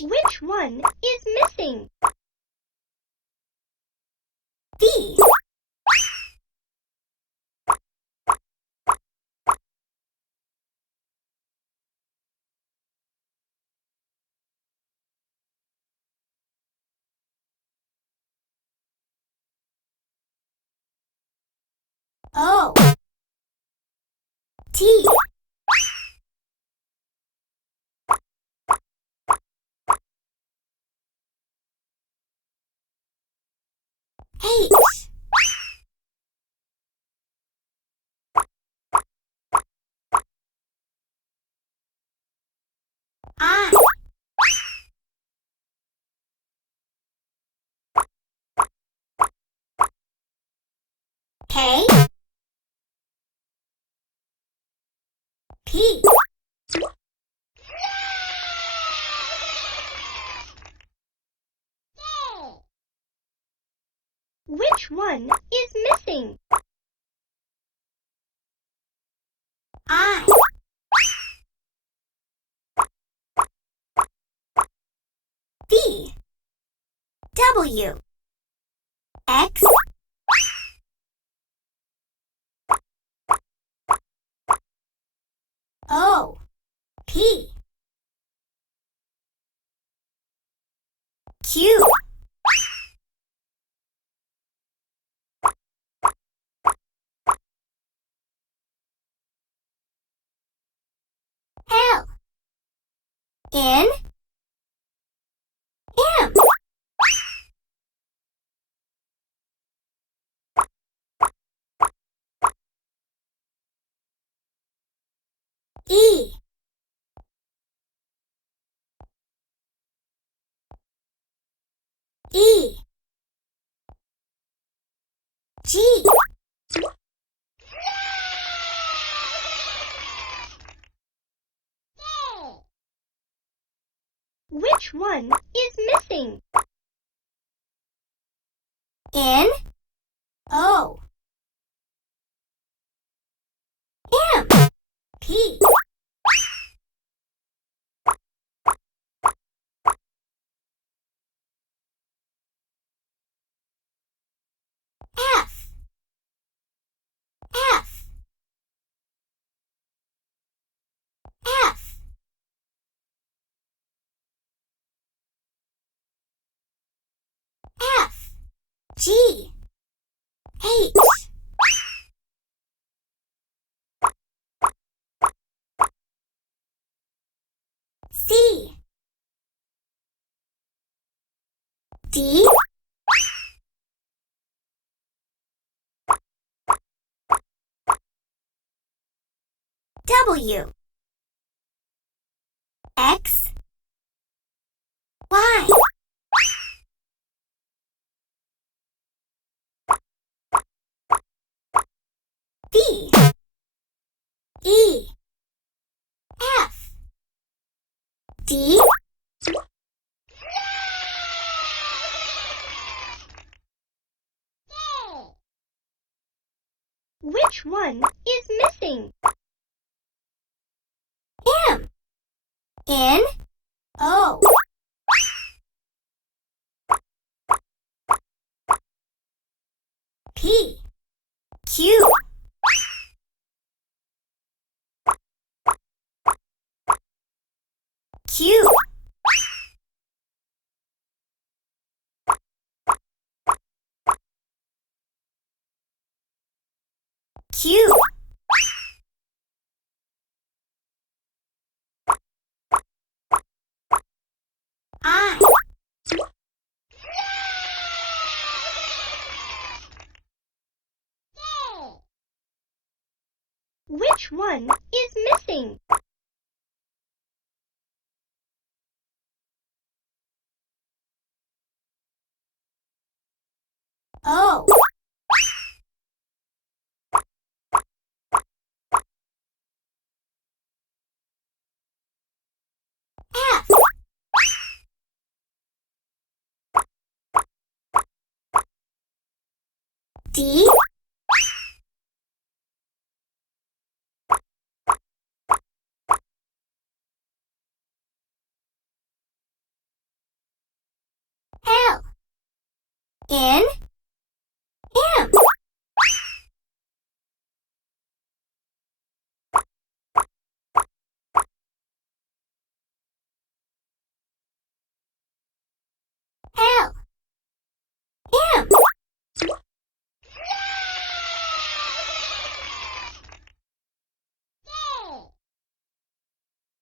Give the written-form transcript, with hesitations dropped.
Which one is missing? D. O. T. H. I. K. P. Which one is missing? I. D. W. X. O. P. Q. L. N. M. E. E. G. Which one is missing? N. O. M. P. F. F. F. F. G. H. C. D. W. X. Y. B. E. F. D. Which one is missing? M. N. O. P. Q. Q. Q. I. Which one is missing? O. F. D. N